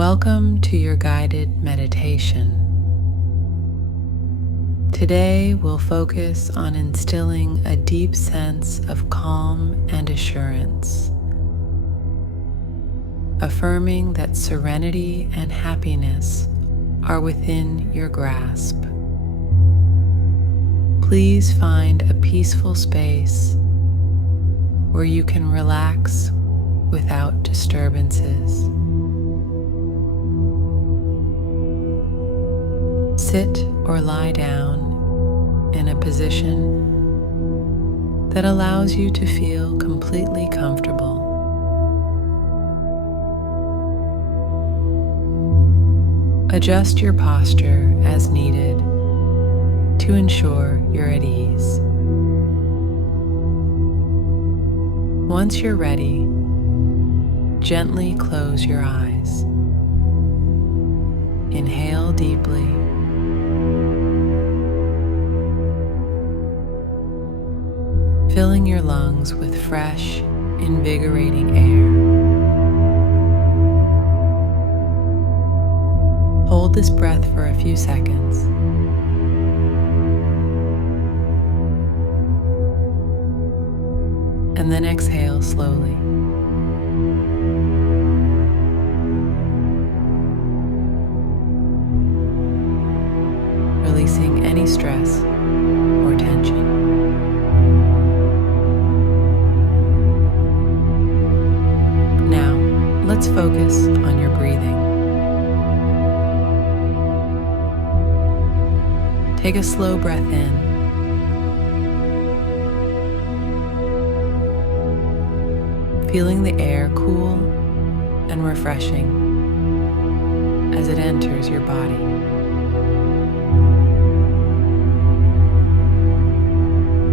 Welcome to your guided meditation. Today we'll focus on instilling a deep sense of calm and assurance, affirming that serenity and happiness are within your grasp. Please find a peaceful space where you can relax without disturbances. Sit or lie down in a position that allows you to feel completely comfortable. Adjust your posture as needed to ensure you're at ease. Once you're ready, gently close your eyes. Inhale deeply. Filling your lungs with fresh, invigorating air. Hold this breath for a few seconds. And then exhale slowly. Releasing any stress or tension. Let's focus on your breathing. Take a slow breath in. Feeling the air cool and refreshing as it enters your body.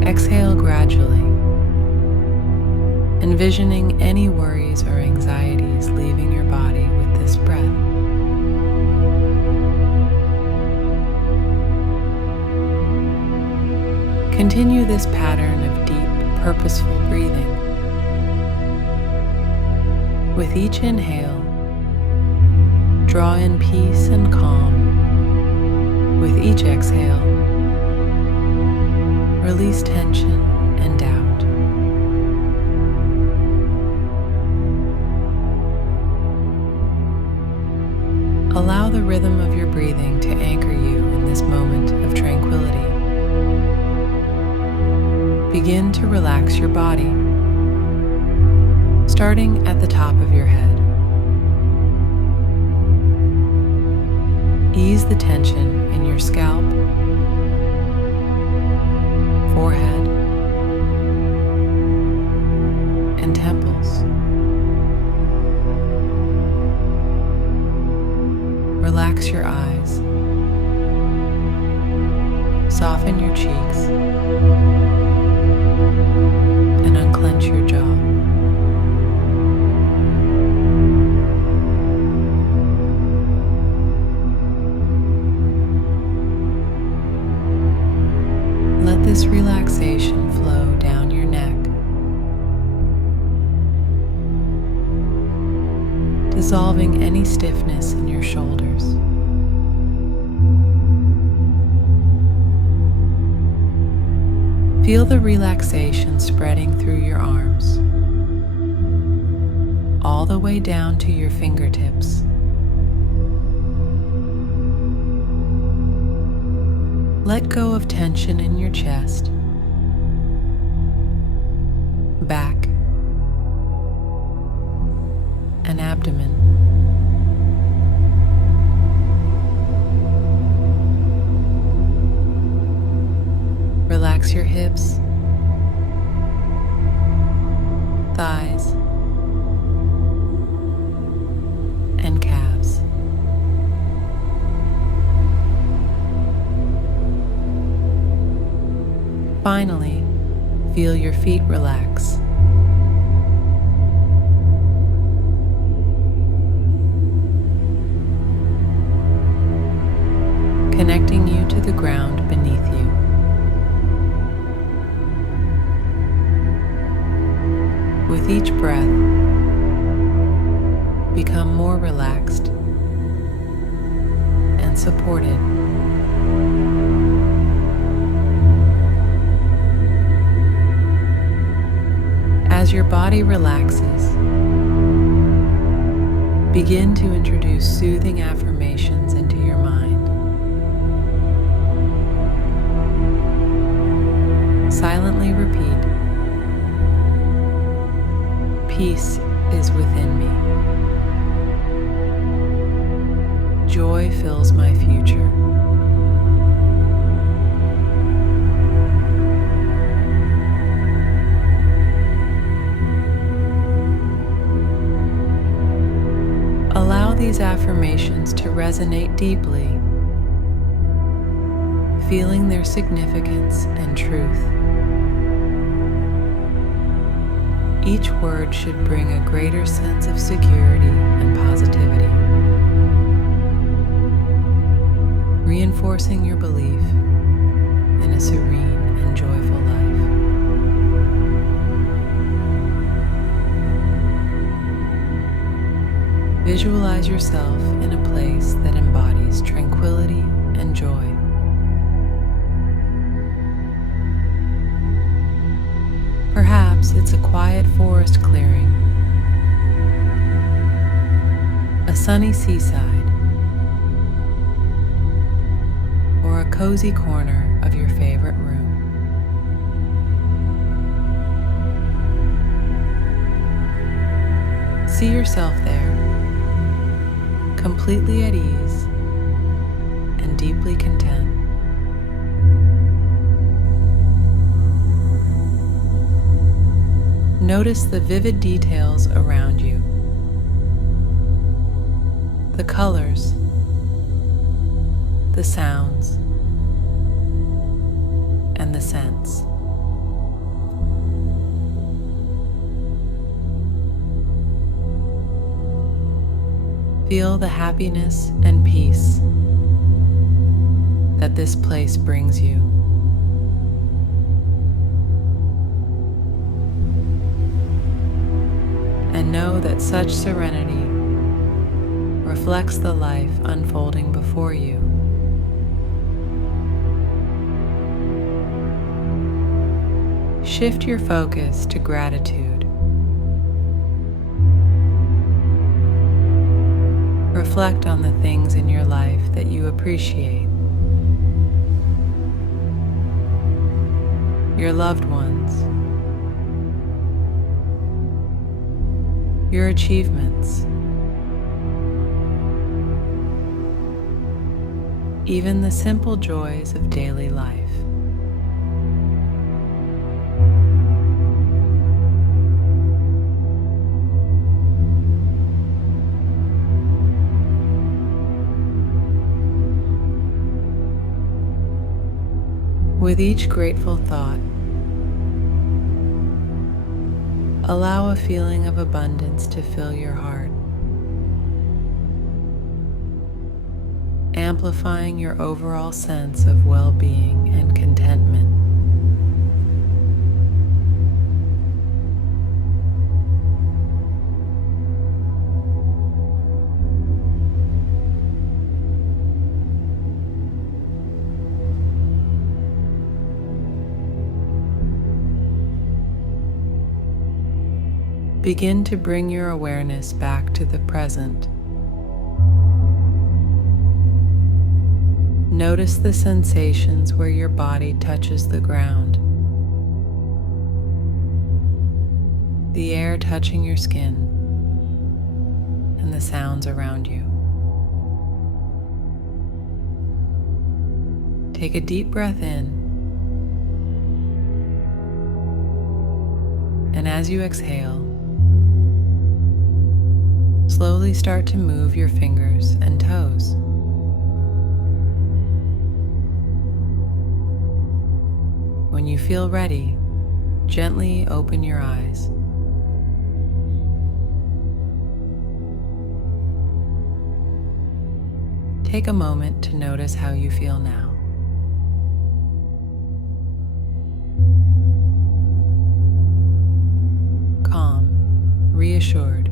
Exhale gradually, envisioning any worries or anxieties leaving your body with this breath. Continue this pattern of deep, purposeful breathing. With each inhale, draw in peace and calm. With each exhale, release tension and doubt. Allow the rhythm of your breathing to anchor you in this moment of tranquility. Begin to relax your body, starting at the top of your head. Ease the tension in your scalp, forehead, and temples. Relax your eyes, soften your cheeks, and unclench your jaw. Let this relaxation flow down your neck, dissolving any stiffness in your shoulders. Feel the relaxation spreading through your arms, all the way down to your fingertips. Let go of tension in your chest, back, and abdomen. Relax your hips, thighs, and calves. Finally, feel your feet relax. Connecting you to the ground beneath you. With each breath, become more relaxed and supported. As your body relaxes, begin to introduce soothing affirmations into your mind. Silently repeat, "Peace is within me. Joy fills my future." Allow these affirmations to resonate deeply, feeling their significance and truth. Each word should bring a greater sense of security and positivity, reinforcing your belief in a serene and joyful life. Visualize yourself in a place that embodies tranquility and joy. Perhaps it's a quiet forest clearing, a sunny seaside, or a cozy corner of your favorite room. See yourself there, completely at ease and deeply content. Notice the vivid details around you, the colors, the sounds, and the scents. Feel the happiness and peace that this place brings you. And know that such serenity reflects the life unfolding before you. Shift your focus to gratitude. Reflect on the things in your life that you appreciate. Your loved ones, your achievements, even the simple joys of daily life. With each grateful thought, allow a feeling of abundance to fill your heart, amplifying your overall sense of well-being and contentment. Begin to bring your awareness back to the present. Notice the sensations where your body touches the ground, the air touching your skin, and the sounds around you. Take a deep breath in, and as you exhale, slowly start to move your fingers and toes. When you feel ready, gently open your eyes. Take a moment to notice how you feel now. Calm, reassured,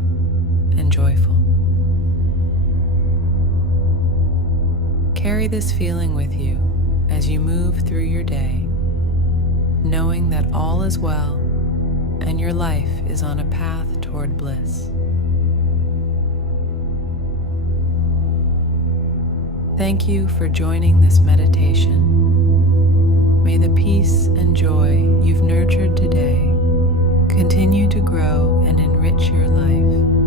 and joyful. Carry this feeling with you as you move through your day, knowing that all is well and your life is on a path toward bliss. Thank you for joining this meditation. May the peace and joy you've nurtured today continue to grow and enrich your life.